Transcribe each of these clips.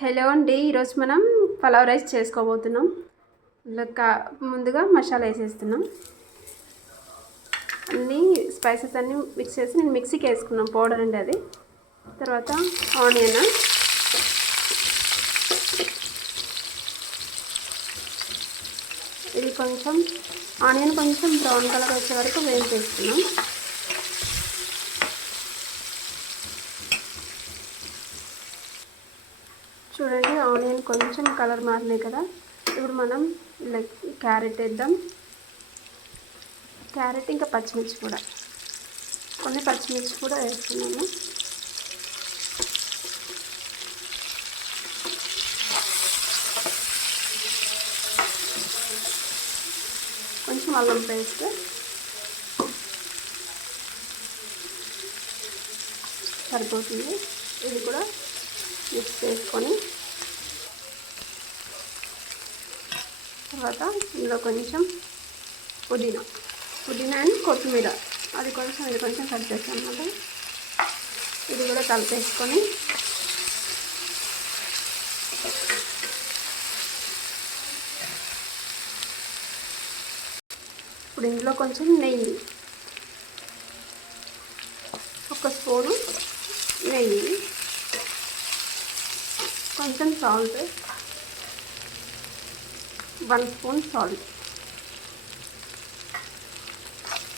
Hello అండి, ఈరోజు మనం పలావ్ రైస్ చేసుకోబోతున్నాం. ముందుగా మసాలా వేసేస్తున్నాం. అన్నీ స్పైసెస్ అన్నీ మిక్స్ చేసి నేను మిక్సీకి వేసుకున్నాం, పౌడర్ అండి అది. తర్వాత ఆనియన్, ఇది కొంచెం ఆనియన్ కొంచెం బ్రౌన్ కలర్ వచ్చే వరకు వేయించేస్తున్నాం. చూడండి, ఆనియన్ కొంచెం కలర్ మారినాయి కదా. ఇప్పుడు మనం క్యారెట్ వేద్దాం. క్యారెట్ ఇంకా పచ్చిమిర్చి కూడా, కొన్ని పచ్చిమిర్చి కూడా వేస్తున్నాము. కొంచెం అల్లం పేస్ట్, సరిపోతుంది. ఇది కూడా మిక్స్ చేసుకొని తర్వాత ఇందులో కొంచెం పుదీనా అండ్ కొత్తిమీర, ఇది కొంచెం కట్ చేస్తాం అన్నమాట. ఇది కూడా కలిపేసుకొని ఇప్పుడు ఇందులో కొంచెం నెయ్యి, ఒక స్పూను నెయ్యి, కొంచెం సాల్ట్, 1 స్పూన్ సాల్ట్,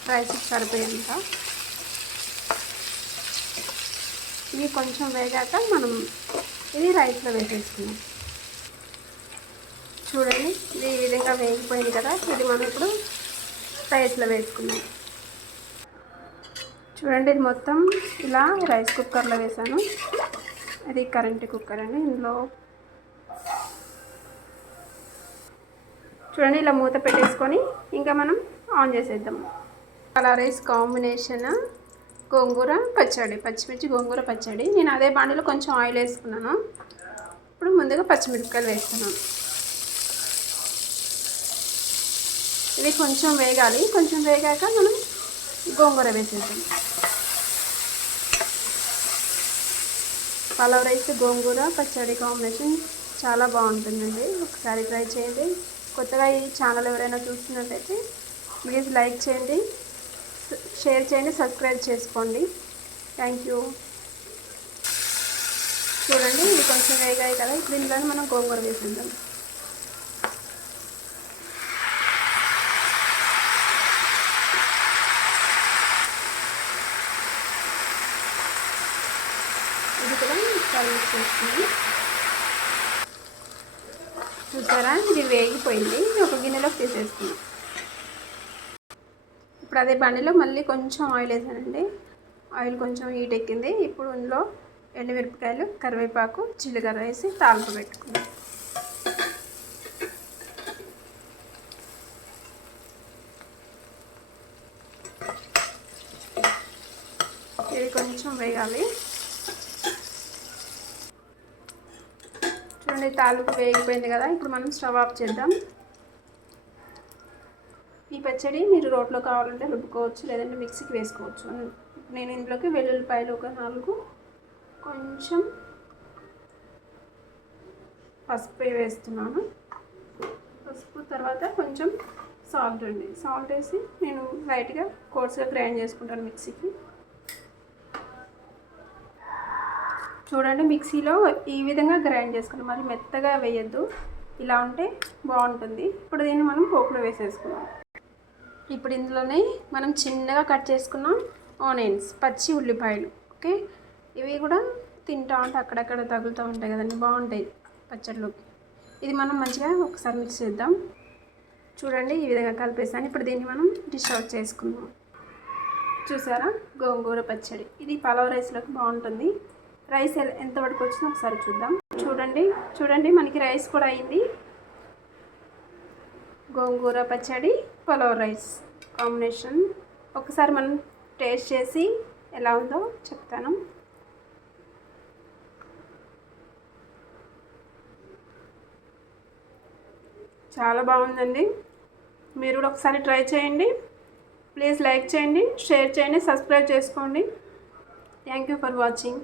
రైస్కి సరిపోయేంత. ఇవి కొంచెం వేగాక మనం ఇది రైస్లో వేసేసుకున్నాం. చూడండి, ఇది ఈ విధంగా వేగిపోయింది కదా. ఇది మనం ఇప్పుడు రైస్లో వేసుకున్నాం. చూడండి, ఇది మొత్తం ఇలా రైస్ కుక్కర్లో వేసాను. ఇది కరెంట్ కుక్కర్ అండి. ఇందులో చూడండి, ఇలా మూత పెట్టేసుకొని ఇంకా మనం ఆన్ చేసేద్దాం. అలా రైస్ కాంబినేషన్ గోంగూర పచ్చడి, పచ్చిమిర్చి గోంగూర పచ్చడి. నేను అదే బాండీలో కొంచెం ఆయిల్ వేసుకున్నాను. ఇప్పుడు ముందుగా పచ్చిమిరపకాయలు వేస్తున్నాను. ఇవి కొంచెం వేగాలి. కొంచెం వేగాక మనం గోంగూర వేసేద్దాం. పలావ్ రైస్ గోంగూర పచ్చడి కాంబినేషన్ చాలా బాగుంటుందండి. ఒకసారి ట్రై చేయండి. కొత్తగా ఈ ఛానల్ ఎవరైనా చూస్తున్నట్లయితే ప్లీజ్ లైక్ చేయండి, షేర్ చేయండి, సబ్స్క్రైబ్ చేసుకోండి. Thank you. చూడండి, ఇది కొంచెం వేగాయి కదా. ఇప్పుడు ఇందులో మనం గోంగూర వేసేద్దాం. ఇది కూడా సర్వ్ చేస్తుంది. చూసారా, ఇది వేగిపోయింది. ఒక గిన్నెలోకి తీసేస్తుంది. ఇప్పుడు అదే బండిలో మళ్ళీ కొంచెం ఆయిల్ వేసానండి. ఆయిల్ కొంచెం హీట్ ఎక్కింది. ఇప్పుడు ఇందులో ఎండుమిరపకాయలు, కరివేపాకు, జీలకర్ర వేసి తాలింపు పెట్టుకున్నాం. ఇది కొంచెం వేగాలి. చూడండి, తాలింపు వేగిపోయింది కదా. ఇప్పుడు మనం స్టవ్ ఆఫ్ చేద్దాం. ఈ పచ్చడి మీరు రోట్లో కావాలంటే రుబ్బుకోవచ్చు, లేదంటే మిక్సీకి వేసుకోవచ్చు. నేను ఇందులోకి వెల్లుల్లిపాయలు ఒక 4, కొంచెం పసుపు వేస్తున్నాను. పసుపు తర్వాత కొంచెం సాల్ట్ అండి. సాల్ట్ వేసి నేను లైట్గా కోర్స్గా గ్రైండ్ చేసుకుంటాను మిక్సీకి. చూడండి, మిక్సీలో ఈ విధంగా గ్రైండ్ చేసుకోండి, మరి మెత్తగా వేయద్దు. ఇలా ఉంటే బాగుంటుంది. ఇప్పుడు దీన్ని మనం పోపులో వేసేసుకున్నాం. ఇప్పుడు ఇందులోనే మనం చిన్నగా కట్ చేసుకున్నాం ఆనియన్స్, పచ్చి ఉల్లిపాయలు. ఓకే, ఇవి కూడా తింటా ఉంటే అక్కడక్కడ తగులుతూ ఉంటాయి కదండి, బాగుంటాయి పచ్చడిలోకి. ఇది మనం మంచిగా ఒకసారి మిక్స్ చేద్దాం. చూడండి, ఈ విధంగా కలిపేసాను. ఇప్పుడు దీన్ని మనం డిష్ అవుట్ చేసుకుందాం. చూసారా, గోంగూర పచ్చడి. ఇది పలావ్ రైస్లోకి బాగుంటుంది. రైస్ ఎంత వరకు వచ్చిందో ఒకసారి చూద్దాం. చూడండి, మనకి రైస్ కూడా అయింది. గోంగూర పచ్చడి పలావ్ రైస్ కాంబినేషన్. ఒకసారి మనం టేస్ట్ చేసి ఎలా ఉందో చెప్తాను. చాలా బాగుందండి. మీరు కూడా ఒకసారి ట్రై చేయండి. ప్లీజ్ లైక్ చేయండి, షేర్ చేయండి, సబ్స్క్రైబ్ చేసుకోండి. Thank you for watching.